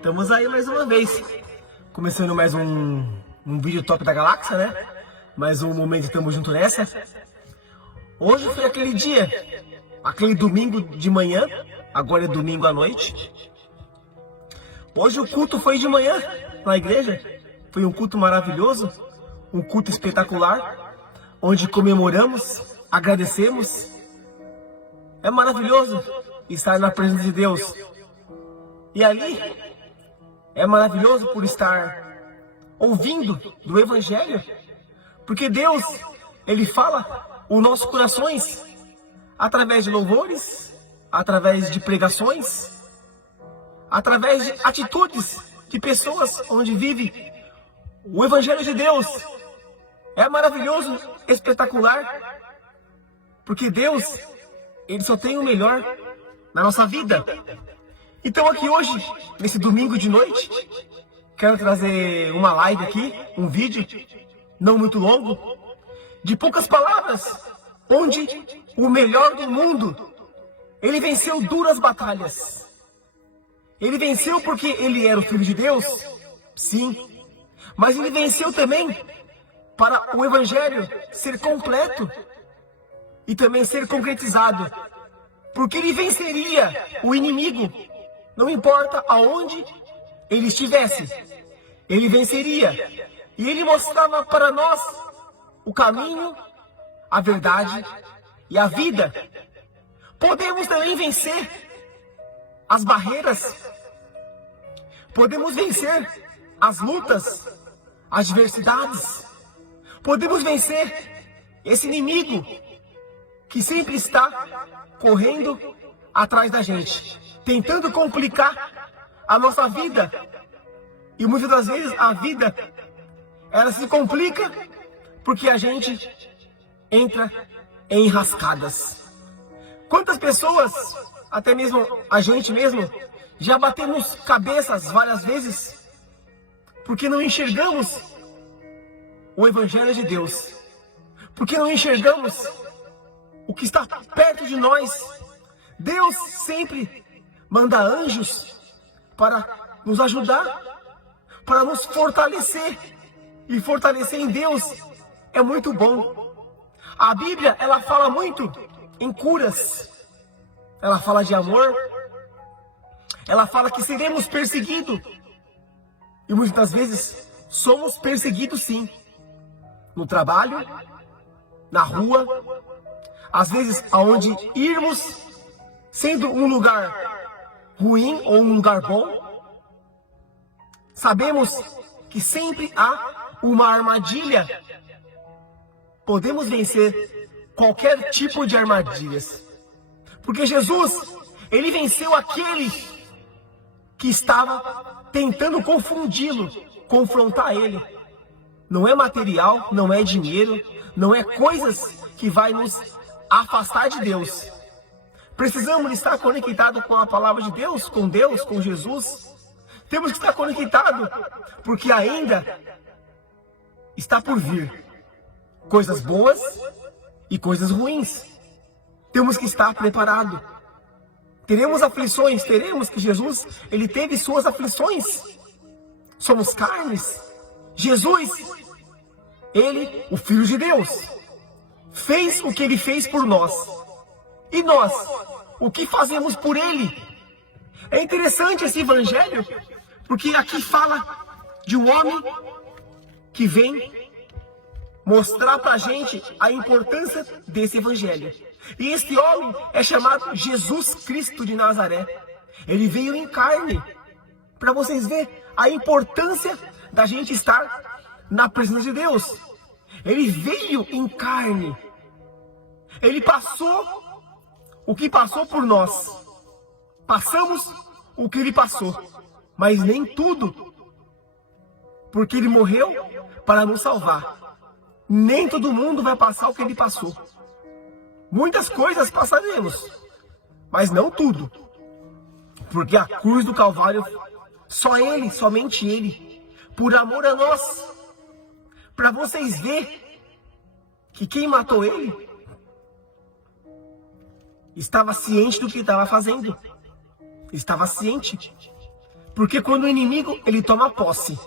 Estamos aí mais uma vez, começando mais um vídeo top da galáxia, né? Mais um momento estamos junto nessa. Hoje foi aquele dia, aquele domingo de manhã, agora é domingo à noite. Hoje o culto foi de manhã na igreja, foi um culto maravilhoso, um culto espetacular, onde comemoramos, agradecemos. É maravilhoso estar na presença de Deus. E ali é maravilhoso por estar ouvindo do Evangelho, porque Deus, Ele fala os nossos corações através de louvores, através de pregações, através de atitudes de pessoas onde vive o Evangelho de Deus. É maravilhoso, espetacular, porque Deus, Ele só tem o melhor na nossa vida. Então aqui hoje, nesse domingo de noite, quero trazer uma live aqui, um vídeo, não muito longo, de poucas palavras, onde o melhor do mundo, ele venceu duras batalhas. Ele venceu porque ele era o Filho de Deus, sim, mas ele venceu também para o Evangelho ser completo e também ser concretizado, porque ele venceria o inimigo. Não importa aonde ele estivesse, ele venceria. E ele mostrava para nós o caminho, a verdade e a vida. Podemos também vencer as barreiras. Podemos vencer as lutas, as adversidades. Podemos vencer esse inimigo que sempre está correndo atrás da gente, tentando complicar a nossa vida. E muitas das vezes a vida, ela se complica porque a gente entra em enrascadas. Quantas pessoas, até mesmo a gente mesmo, já batemos cabeças várias vezes porque não enxergamos o Evangelho de Deus, porque não enxergamos o que está perto de nós. Deus sempre manda anjos para nos ajudar, para nos fortalecer. E fortalecer em Deus é muito bom. A Bíblia, ela fala muito em curas. Ela fala de amor. Ela fala que seremos perseguidos. E muitas vezes somos perseguidos sim. No trabalho, na rua, às vezes aonde irmos, sendo um lugar ruim ou um lugar bom, sabemos que sempre há uma armadilha. Podemos vencer qualquer tipo de armadilhas, porque Jesus, Ele venceu aquele que estava tentando confundi-lo, confrontar Ele. Não é material, não é dinheiro, não é coisas que vai nos afastar de Deus. Precisamos estar conectados com a palavra de Deus, com Jesus. Temos que estar conectados, porque ainda está por vir coisas boas e coisas ruins. Temos que estar preparados. Teremos aflições, teremos que Jesus, Ele teve suas aflições. Somos carnes. Jesus, Ele, o Filho de Deus, fez o que Ele fez por nós. E nós, o que fazemos por Ele? É interessante esse Evangelho, porque aqui fala de um homem que vem mostrar pra gente a importância desse Evangelho. E esse homem é chamado Jesus Cristo de Nazaré. Ele veio em carne, para vocês verem a importância da gente estar na presença de Deus. Ele veio em carne. Ele passou o que passou por nós. Passamos o que Ele passou, mas nem tudo, porque Ele morreu para nos salvar. Nem todo mundo vai passar o que Ele passou. Muitas coisas passaremos, mas não tudo, porque a cruz do Calvário, só Ele, somente Ele, por amor a nós, para vocês verem que quem matou Ele estava ciente do que estava fazendo. Estava ciente. Porque quando o inimigo, ele toma posse,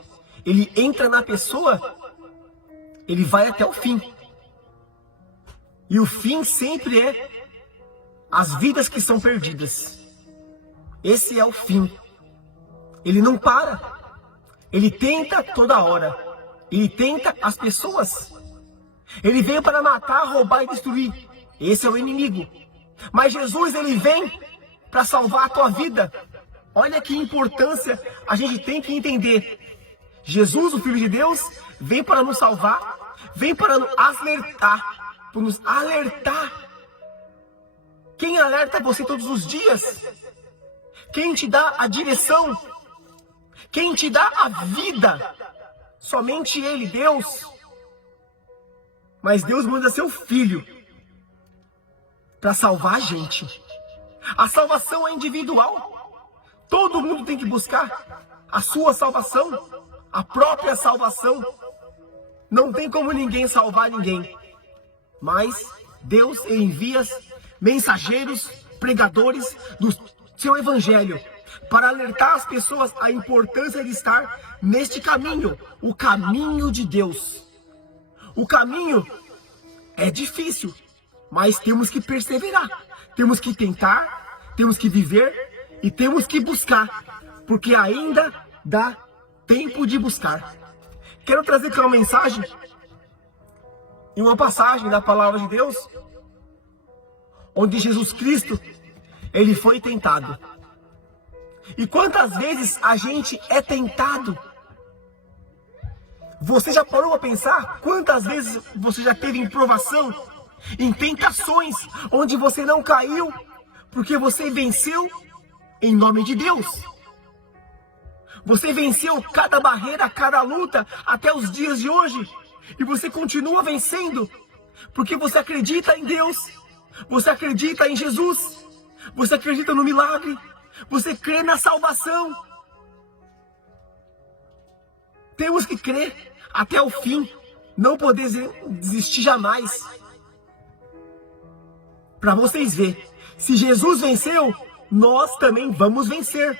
ele entra na pessoa, ele vai até o fim. E o fim sempre é as vidas que são perdidas. Esse é o fim. Ele não para. Ele tenta toda hora. Ele tenta as pessoas. Ele veio para matar, roubar e destruir. Esse é o inimigo. Mas Jesus, ele vem para salvar a tua vida. Olha que importância a gente tem que entender. Jesus, o Filho de Deus, vem para nos salvar, vem para nos alertar. Quem alerta você todos os dias? Quem te dá a direção? Quem te dá a vida? Somente Ele, Deus. Mas Deus manda seu Filho para salvar a gente. A salvação é individual. Todo mundo tem que buscar a sua salvação, a própria salvação. Não tem como ninguém salvar ninguém. Mas Deus envia mensageiros, pregadores do seu evangelho para alertar as pessoas a importância de estar neste caminho, o caminho de Deus. O caminho é difícil, mas temos que perseverar, temos que tentar, temos que viver e temos que buscar, porque ainda dá tempo de buscar. Quero trazer aqui uma mensagem em uma passagem da palavra de Deus, onde Jesus Cristo, ele foi tentado. E quantas vezes a gente é tentado? Você já parou a pensar quantas vezes você já teve em provação, em tentações, onde você não caiu, porque você venceu em nome de Deus? Você venceu cada barreira, cada luta, até os dias de hoje. E você continua vencendo, porque você acredita em Deus, você acredita em Jesus, você acredita no milagre, você crê na salvação. Temos que crer até o fim, não poder desistir jamais. Para vocês verem, se Jesus venceu, nós também vamos vencer.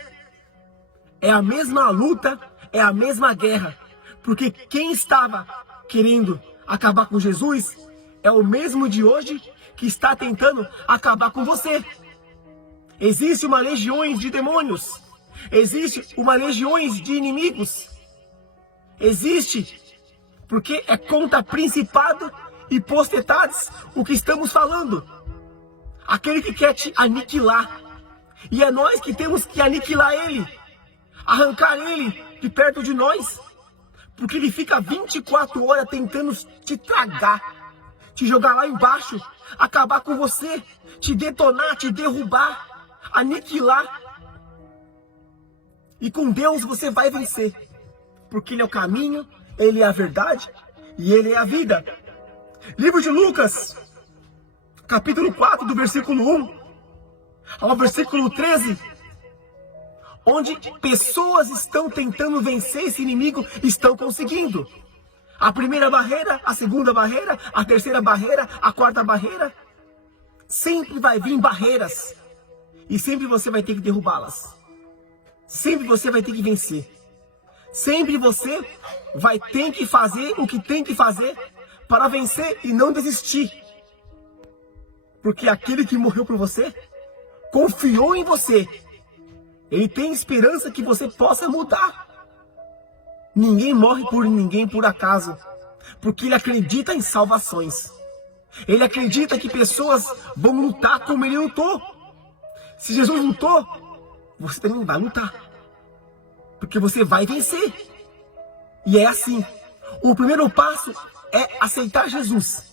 É a mesma luta, é a mesma guerra, porque quem estava querendo acabar com Jesus é o mesmo de hoje que está tentando acabar com você. Existe uma legião de demônios, existe uma legião de inimigos, existe, porque é contra principado e potestades o que estamos falando. Aquele que quer te aniquilar, e é nós que temos que aniquilar ele, arrancar ele de perto de nós, porque ele fica 24 horas tentando te tragar, te jogar lá embaixo, acabar com você, te detonar, te derrubar, aniquilar. E com Deus você vai vencer, porque Ele é o caminho, Ele é a verdade e Ele é a vida. Livro de Lucas, capítulo 4, do versículo 1 ao versículo 13, onde pessoas estão tentando vencer esse inimigo, estão conseguindo. A primeira barreira, a segunda barreira, a terceira barreira, a quarta barreira. Sempre vai vir barreiras. E sempre você vai ter que derrubá-las. Sempre você vai ter que vencer. Sempre você vai ter que fazer o que tem que fazer para vencer e não desistir. Porque aquele que morreu por você, confiou em você. Ele tem esperança que você possa mudar. Ninguém morre por ninguém por acaso, porque ele acredita em salvações. Ele acredita que pessoas vão lutar como ele lutou. Se Jesus lutou, você também vai lutar, porque você vai vencer. E é assim. O primeiro passo é aceitar Jesus.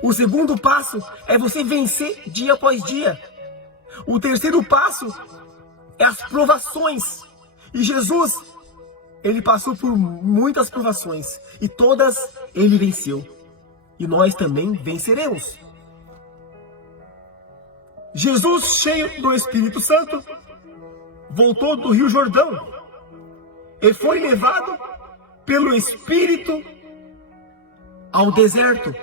O segundo passo é você vencer dia após dia. O terceiro passo é as provações. E Jesus, ele passou por muitas provações e todas ele venceu. E nós também venceremos. Jesus, cheio do Espírito Santo, voltou do Rio Jordão e foi levado pelo Espírito ao deserto.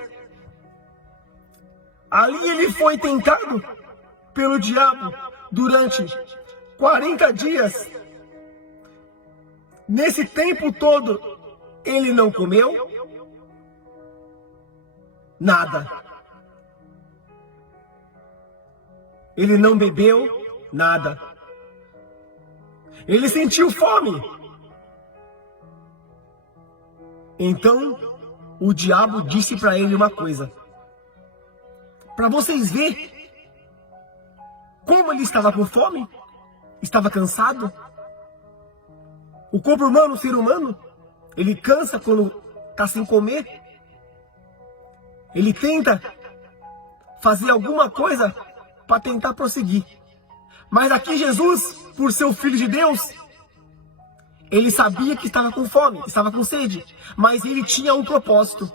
Ali ele foi tentado pelo diabo durante 40 dias nesse tempo todo, ele não comeu nada. Ele não bebeu nada. Ele sentiu fome. Então, o diabo disse para ele uma coisa. Para vocês verem como ele estava com fome, estava cansado. O corpo humano, o ser humano, ele cansa quando está sem comer. Ele tenta fazer alguma coisa para tentar prosseguir. Mas aqui Jesus, por ser o Filho de Deus, ele sabia que estava com fome, estava com sede, mas ele tinha um propósito.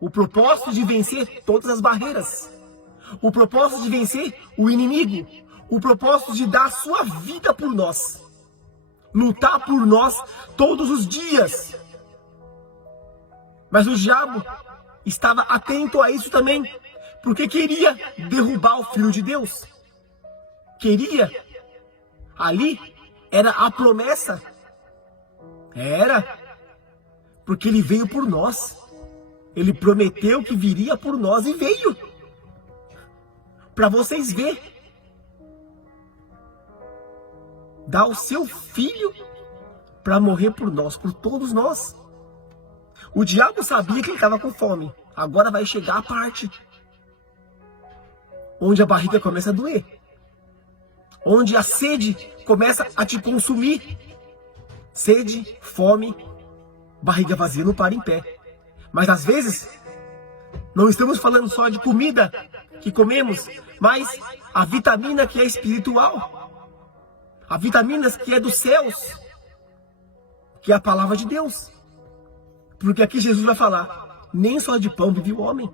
O propósito de vencer todas as barreiras. O propósito de vencer o inimigo. O propósito de dar a sua vida por nós. Lutar por nós todos os dias. Mas o diabo estava atento a isso também, porque queria derrubar o Filho de Deus. Queria. Ali era a promessa. Era. Porque ele veio por nós. Ele prometeu que viria por nós e veio. Para vocês verem. Dá o seu filho para morrer por nós, por todos nós. O diabo sabia que ele estava com fome. Agora vai chegar a parte onde a barriga começa a doer. Onde a sede começa a te consumir. Sede, fome, barriga vazia não para em pé. Mas às vezes, não estamos falando só de comida que comemos, mas a vitamina que é espiritual. A vitamina que é dos céus, que é a palavra de Deus. Porque aqui Jesus vai falar, nem só de pão vive o homem.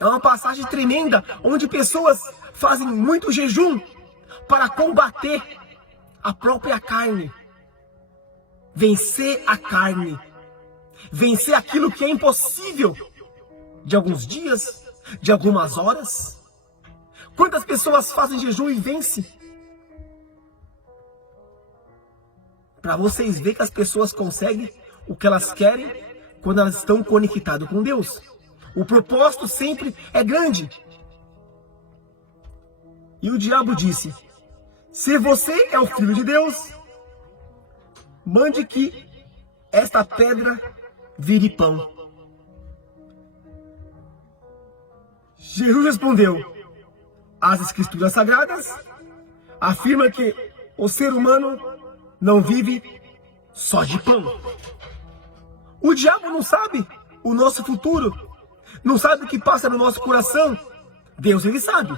É uma passagem tremenda, onde pessoas fazem muito jejum para combater a própria carne. Vencer a carne. Vencer aquilo que é impossível. De alguns dias, de algumas horas. Quantas pessoas fazem jejum e vencem? Para vocês verem que as pessoas conseguem o que elas querem quando elas estão conectadas com Deus. O propósito sempre é grande. E o diabo disse, se você é o Filho de Deus, mande que esta pedra vire pão. Jesus respondeu, as Escrituras Sagradas afirmam que o ser humano não vive só de pão. O diabo não sabe o nosso futuro, não sabe o que passa no nosso coração. Deus, ele sabe.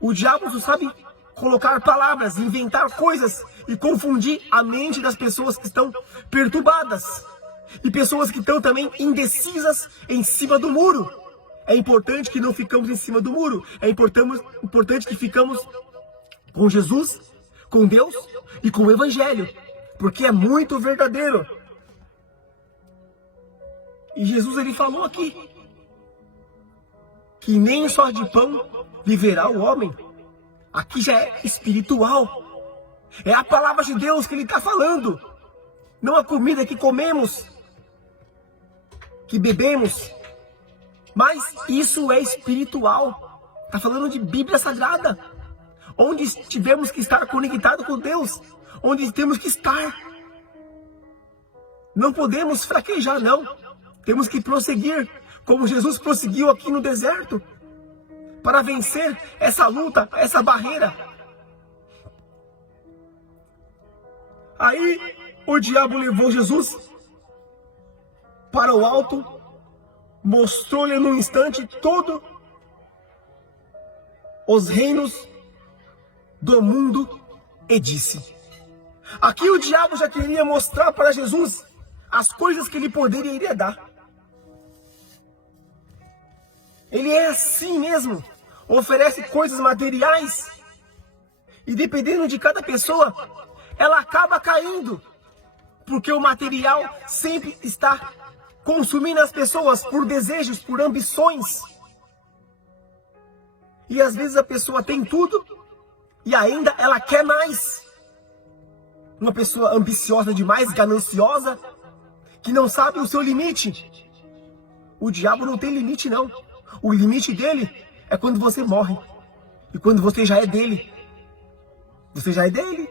O diabo só sabe colocar palavras, inventar coisas e confundir a mente das pessoas que estão perturbadas. E pessoas que estão também indecisas em cima do muro. É importante que não ficamos em cima do muro. É importante que ficamos com Jesus, com Deus e com o Evangelho. Porque é muito verdadeiro. E Jesus, ele falou aqui que nem só de pão viverá o homem. Aqui já é espiritual. É a palavra de Deus que ele está falando. Não a comida que comemos, que bebemos. Mas isso é espiritual. Está falando de Bíblia Sagrada. Onde tivemos que estar conectados com Deus. Onde temos que estar. Não podemos fraquejar, não. Temos que prosseguir, como Jesus prosseguiu aqui no deserto, para vencer essa luta, essa barreira. Aí o diabo levou Jesus para o alto, mostrou-lhe num instante todos os reinos do mundo e disse. Aqui o diabo já queria mostrar para Jesus as coisas que ele poderia iria dar. Ele é assim mesmo, oferece coisas materiais e dependendo de cada pessoa, ela acaba caindo, porque o material sempre está consumindo as pessoas por desejos, por ambições. E às vezes a pessoa tem tudo e ainda ela quer mais. uma pessoa ambiciosa demais, gananciosa, que não sabe o seu limite. O diabo não tem limite, não. O limite dele é quando você morre. E quando você já é dele. Você já é dele.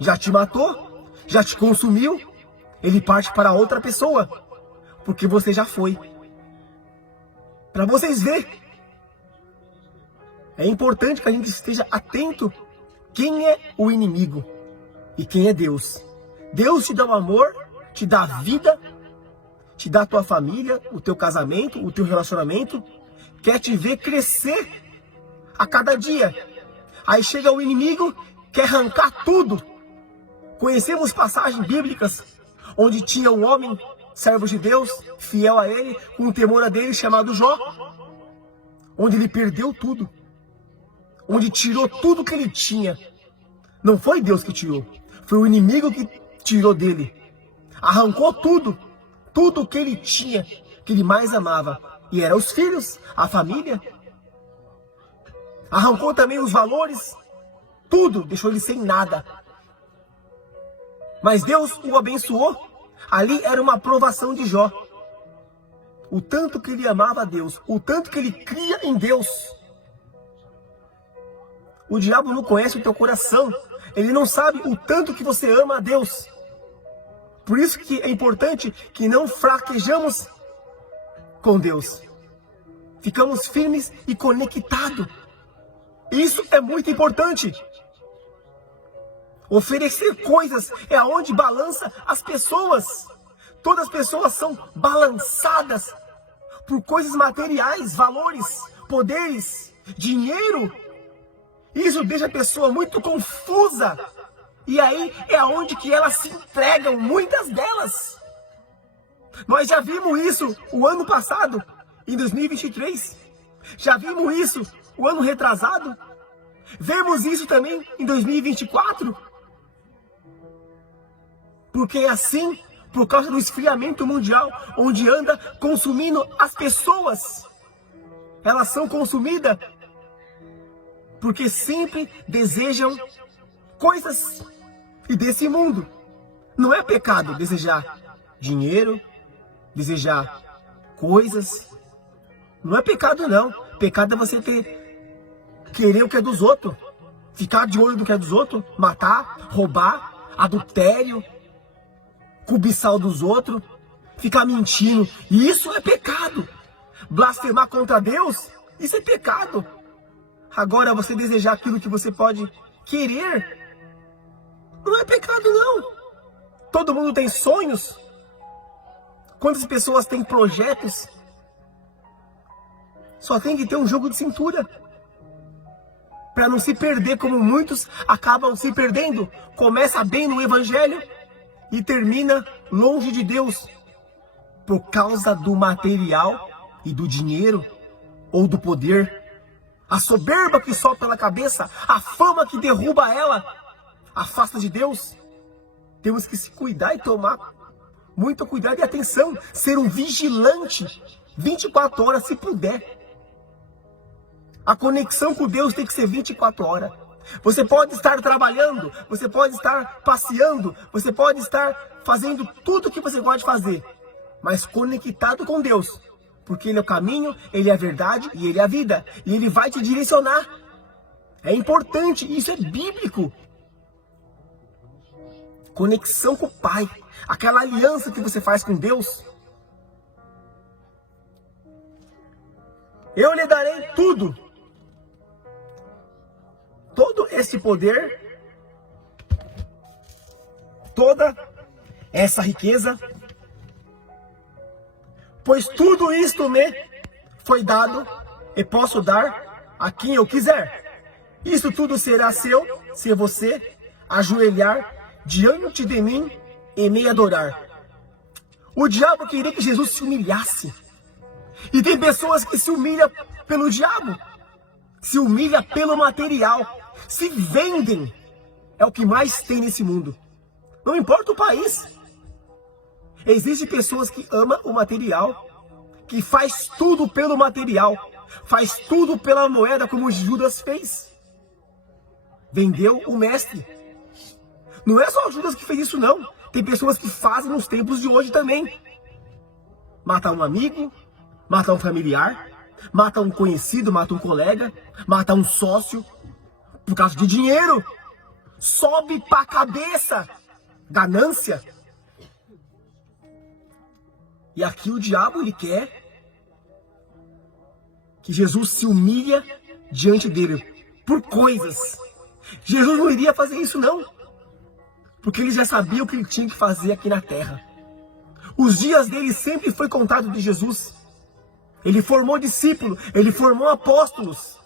Já te matou, já te consumiu. Ele parte para outra pessoa. Porque você já foi. Para vocês verem. É importante que a gente esteja atento quem é o inimigo e quem é Deus. Deus te dá o amor, te dá a vida, te dá a tua família, o teu casamento, o teu relacionamento, quer te ver crescer a cada dia. Aí chega o inimigo, quer arrancar tudo. Conhecemos passagens bíblicas onde tinha um homem, servo de Deus, fiel a ele, com o temor a dele, chamado Jó, onde ele perdeu tudo, onde tirou tudo que ele tinha. Não foi Deus que tirou, foi o inimigo que tirou dele. Arrancou tudo, tudo que ele tinha, que ele mais amava, e eram os filhos, a família. Arrancou também os valores, tudo, deixou ele sem nada. Mas Deus o abençoou. Ali era uma aprovação de Jó. O tanto que ele amava a Deus, o tanto que ele cria em Deus. O diabo não conhece o teu coração. Ele não sabe o tanto que você ama a Deus. Por isso que é importante que não fraquejamos com Deus. Ficamos firmes e conectados. Isso é muito importante. Oferecer coisas é aonde balança as pessoas. Todas as pessoas são balançadas por coisas materiais, valores, poderes, dinheiro. Isso deixa a pessoa muito confusa. E aí é aonde que elas se entregam, muitas delas. Nós já vimos isso o ano passado, em 2023. Já vimos isso o ano retrasado. Vemos isso também em 2024. Porque é assim, por causa do esfriamento mundial, onde anda consumindo as pessoas. Elas são consumidas porque sempre desejam coisas e desse mundo. Não é pecado desejar dinheiro, desejar coisas. Não é pecado, não. Pecado é você querer o que é dos outros. Ficar de olho no que é dos outros. Matar, roubar, adultério, cobiçar o dos outros, ficar mentindo. E isso é pecado. Blasfemar contra Deus, isso é pecado. Agora, você desejar aquilo que você pode querer, não é pecado, não. Todo mundo tem sonhos. Quantas pessoas têm projetos? Só tem que ter um jogo de cintura. Para não se perder, como muitos acabam se perdendo. Começa bem no evangelho e termina longe de Deus. Por causa do material e do dinheiro ou do poder. A soberba que sobe pela cabeça, a fama que derruba ela, afasta de Deus. Temos que se cuidar e tomar muito cuidado e atenção. Ser um vigilante 24 horas se puder. A conexão com Deus tem que ser 24 horas. Você pode estar trabalhando, você pode estar passeando, você pode estar fazendo tudo o que você pode fazer, mas conectado com Deus. Porque Ele é o caminho, Ele é a verdade e Ele é a vida. E Ele vai te direcionar. É importante, isso é bíblico. Conexão com o Pai. Aquela aliança que você faz com Deus. Eu lhe darei tudo. Todo esse poder. Toda essa riqueza. Pois tudo isto me foi dado e posso dar a quem eu quiser. Isso tudo será seu se você ajoelhar diante de mim e me adorar. O diabo queria que Jesus se humilhasse. E tem pessoas que se humilham pelo diabo, se humilham pelo material, se vendem. É o que mais tem nesse mundo. Não importa o país. Existem pessoas que amam o material, que faz tudo pelo material, faz tudo pela moeda, como Judas fez. Vendeu o mestre. Não é só o Judas que fez isso, não. Tem pessoas que fazem nos tempos de hoje também. Matar um amigo, matar um familiar, matar um conhecido, matar um colega, matar um sócio, por causa de dinheiro. Sobe pra cabeça. Ganância. E aqui o diabo, ele quer que Jesus se humilhe diante dele por coisas. Jesus não iria fazer isso, não. Porque ele já sabia o que ele tinha que fazer aqui na terra. Os dias dele sempre foi contado de Jesus. Ele formou discípulos, ele formou apóstolos.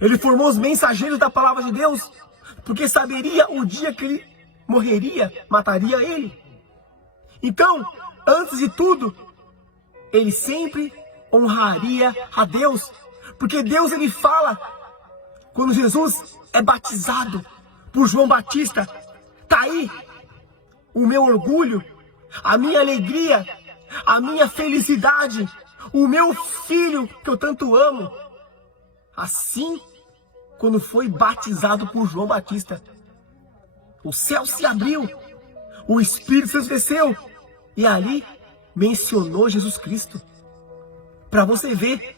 Ele formou os mensageiros da palavra de Deus. Porque saberia o dia que ele morreria, mataria ele. Então, antes de tudo, ele sempre honraria a Deus. Porque Deus, ele fala, quando Jesus é batizado por João Batista, tá aí o meu orgulho, a minha alegria, a minha felicidade, o meu filho que eu tanto amo. Assim, quando foi batizado por João Batista, o céu se abriu, o Espírito Santo desceu e ali mencionou Jesus Cristo. Para você ver,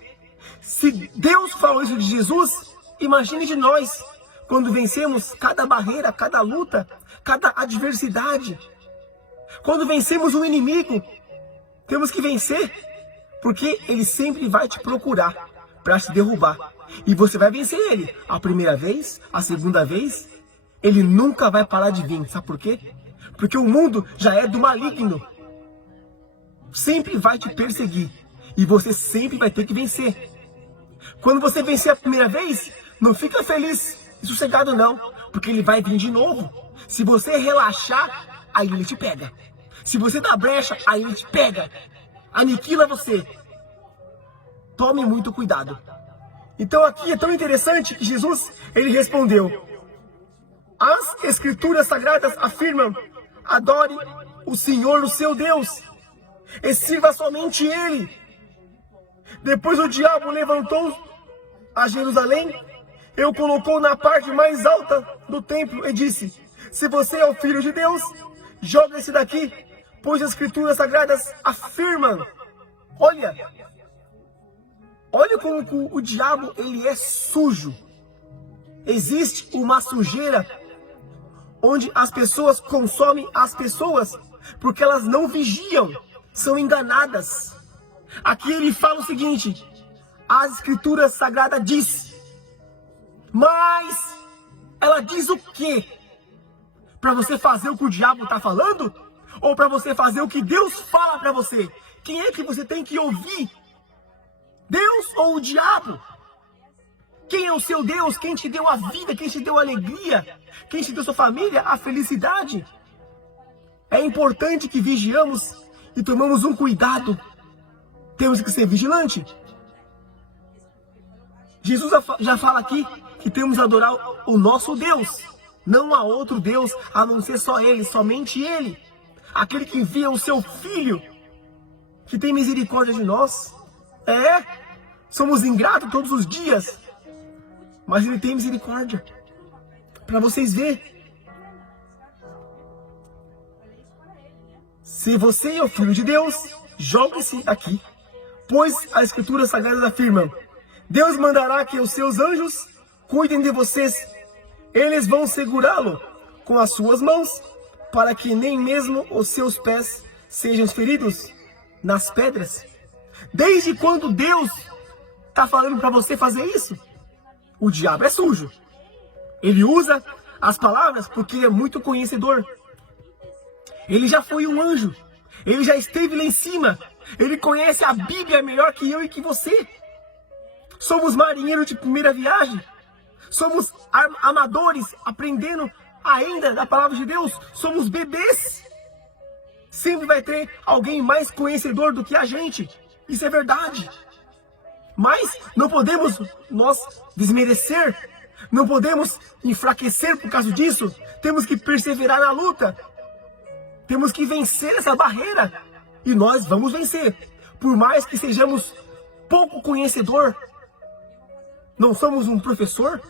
se Deus falou isso de Jesus, imagine de nós, quando vencemos cada barreira, cada luta, cada adversidade. Quando vencemos um inimigo, temos que vencer, porque ele sempre vai te procurar para te derrubar. E você vai vencer ele a primeira vez, a segunda vez, ele nunca vai parar de vir. Sabe por quê? Porque o mundo já é do maligno. Sempre vai te perseguir e você sempre vai ter que vencer. Quando você vencer a primeira vez, não fica feliz e sossegado não, porque ele vai vir de novo. Se você relaxar, aí ele te pega. Se você dá brecha, aí ele te pega. Aniquila você. Tome muito cuidado. Então aqui é tão interessante que Jesus, ele respondeu: as escrituras sagradas afirmam, adore o Senhor, o seu Deus, e sirva somente Ele. Depois o diabo levantou a Jerusalém e o colocou na parte mais alta do templo e disse: se você é o Filho de Deus, joga-se daqui, pois as escrituras sagradas afirmam. Olha como o diabo, ele é sujo. Existe uma sujeira onde as pessoas consomem as pessoas porque elas não vigiam, são enganadas. Aqui ele fala o seguinte: a escritura sagrada diz, mas ela diz o quê? Para você fazer o que o diabo está falando? Ou para você fazer o que Deus fala para você? Quem é que você tem que ouvir? Deus ou o diabo? Quem é o seu Deus? Quem te deu a vida? Quem te deu a alegria? Quem te deu sua família? A felicidade? É importante que vigiamos e tomamos um cuidado. Temos que ser vigilante. Jesus já fala aqui que temos que adorar o nosso Deus. Não há outro Deus a não ser só Ele, somente Ele. Aquele que envia o seu Filho, que tem misericórdia de nós. Somos ingratos todos os dias, mas Ele tem misericórdia. Para vocês verem. Se você é o Filho de Deus, jogue-se aqui, pois as escrituras sagradas afirmam: Deus mandará que os seus anjos cuidem de vocês. Eles vão segurá-lo com as suas mãos, para que nem mesmo os seus pés sejam feridos nas pedras. Desde quando Deus está falando para você fazer isso? O diabo é sujo. Ele usa as palavras porque ele é muito conhecedor. Ele já foi um anjo. Ele já esteve lá em cima. Ele conhece a Bíblia melhor que eu e que você. Somos marinheiros de primeira viagem. Somos amadores aprendendo ainda da palavra de Deus. Somos bebês. Sempre vai ter alguém mais conhecedor do que a gente. Isso é verdade. Mas não podemos nós desmerecer. Não podemos enfraquecer por causa disso. Temos que perseverar na luta. Temos que vencer essa barreira. E nós vamos vencer. Por mais que sejamos pouco conhecedor. Não somos um professor.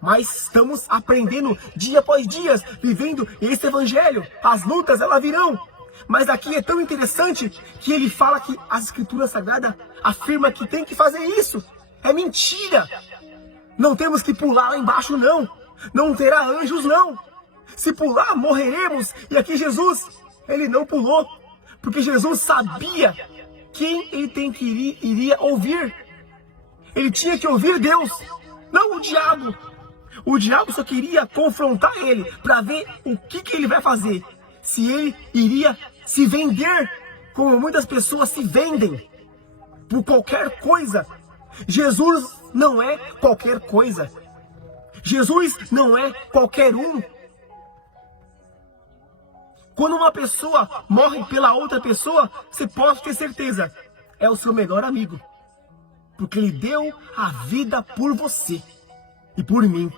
Mas estamos aprendendo dia após dia, vivendo esse evangelho. As lutas, elas virão. Mas aqui é tão interessante que ele fala que a Escritura Sagrada afirma que tem que fazer isso. É mentira. Não temos que pular lá embaixo, não. Não terá anjos, não. Se pular, morreremos. E aqui Jesus, ele não pulou. Porque Jesus sabia quem ele iria ouvir. Ele tinha que ouvir Deus, não o diabo. O diabo só queria confrontar ele para ver o que ele vai fazer. Se ele iria se vender, como muitas pessoas se vendem, por qualquer coisa. Jesus não é qualquer coisa. Jesus não é qualquer um. Quando uma pessoa morre pela outra pessoa, você pode ter certeza, é o seu melhor amigo. Porque ele deu a vida por você e por mim.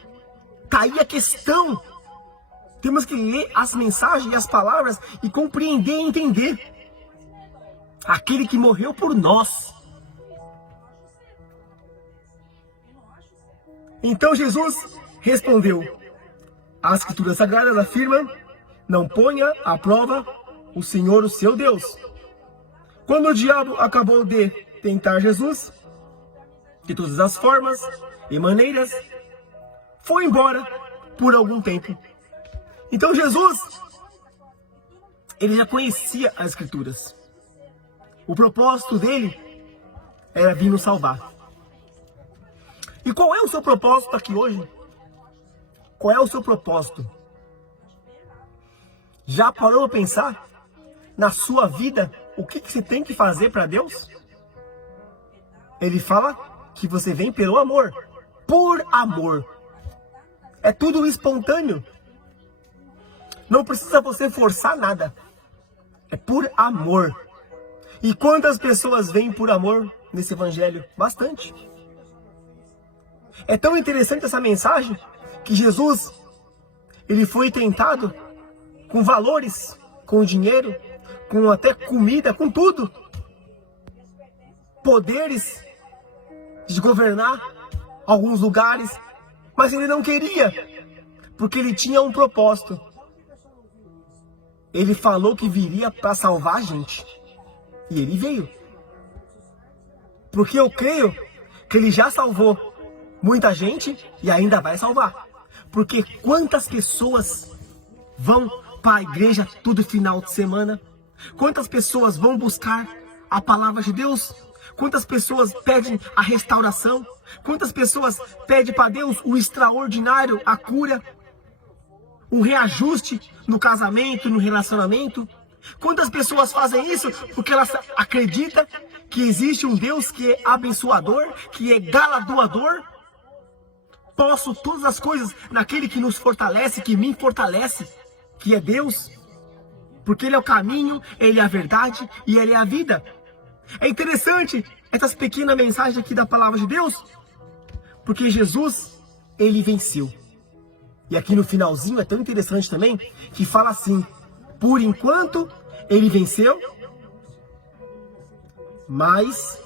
Tá aí a questão. Temos que ler as mensagens e as palavras e compreender e entender. Aquele que morreu por nós. Então Jesus respondeu. As Escrituras Sagradas afirmam: não ponha à prova o Senhor, o seu Deus. Quando o diabo acabou de tentar Jesus, de todas as formas e maneiras, foi embora por algum tempo. Então Jesus, ele já conhecia as Escrituras. O propósito dele era vir nos salvar. E qual é o seu propósito aqui hoje? Qual é o seu propósito? Já parou para pensar na sua vida o que você tem que fazer para Deus? Ele fala que você vem pelo amor. Por amor. É tudo espontâneo. Não precisa você forçar nada. É por amor. E quantas pessoas vêm por amor nesse evangelho? Bastante. É tão interessante essa mensagem que Jesus, ele foi tentado com valores, com dinheiro, com até comida, com tudo. Poderes de governar alguns lugares, mas ele não queria, porque ele tinha um propósito. Ele falou que viria para salvar a gente, e ele veio. Porque eu creio que ele já salvou muita gente e ainda vai salvar. Porque quantas pessoas vão para a igreja todo final de semana? Quantas pessoas vão buscar a palavra de Deus? Quantas pessoas pedem a restauração? Quantas pessoas pedem para Deus o extraordinário, a cura? Um reajuste no casamento, no relacionamento? Quantas pessoas fazem isso porque elas acreditam que existe um Deus que é abençoador, que é galardoador? Posso todas as coisas naquele que nos fortalece, que me fortalece, que é Deus. Porque Ele é o caminho, Ele é a verdade e Ele é a vida. É interessante essas pequenas mensagens aqui da palavra de Deus, porque Jesus, Ele venceu. E aqui no finalzinho é tão interessante também, que fala assim: por enquanto Ele venceu, mas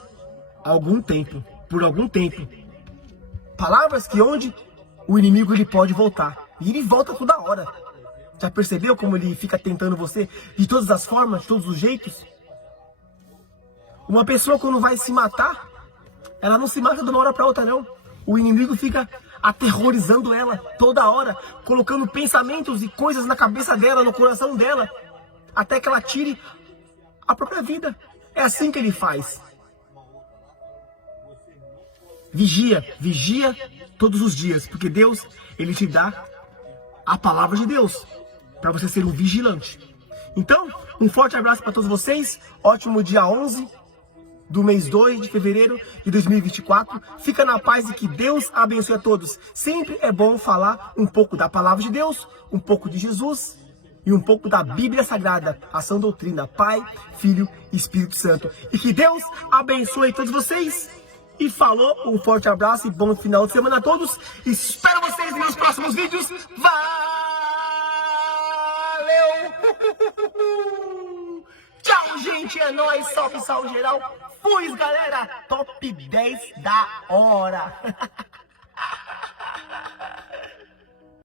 por algum tempo. Palavras que onde o inimigo ele pode voltar. E ele volta toda hora. Já percebeu como ele fica tentando você de todas as formas, de todos os jeitos? Uma pessoa quando vai se matar, ela não se mata de uma hora para outra não. O inimigo fica aterrorizando ela toda hora, colocando pensamentos e coisas na cabeça dela, no coração dela, até que ela tire a própria vida. É assim que ele faz. Vigia todos os dias, porque Deus, Ele te dá a palavra de Deus, para você ser um vigilante. Então, um forte abraço para todos vocês, ótimo dia 11 do mês 2 de fevereiro de 2024, fica na paz e que Deus abençoe a todos. Sempre é bom falar um pouco da palavra de Deus, um pouco de Jesus e um pouco da Bíblia Sagrada, a sã doutrina, Pai, Filho e Espírito Santo. E que Deus abençoe todos vocês. E falou, um forte abraço e bom final de semana a todos. Espero vocês nos meus próximos vídeos. Valeu! Tchau, gente. É nóis. Salve, salve geral. Fui, galera. Top 10 da hora.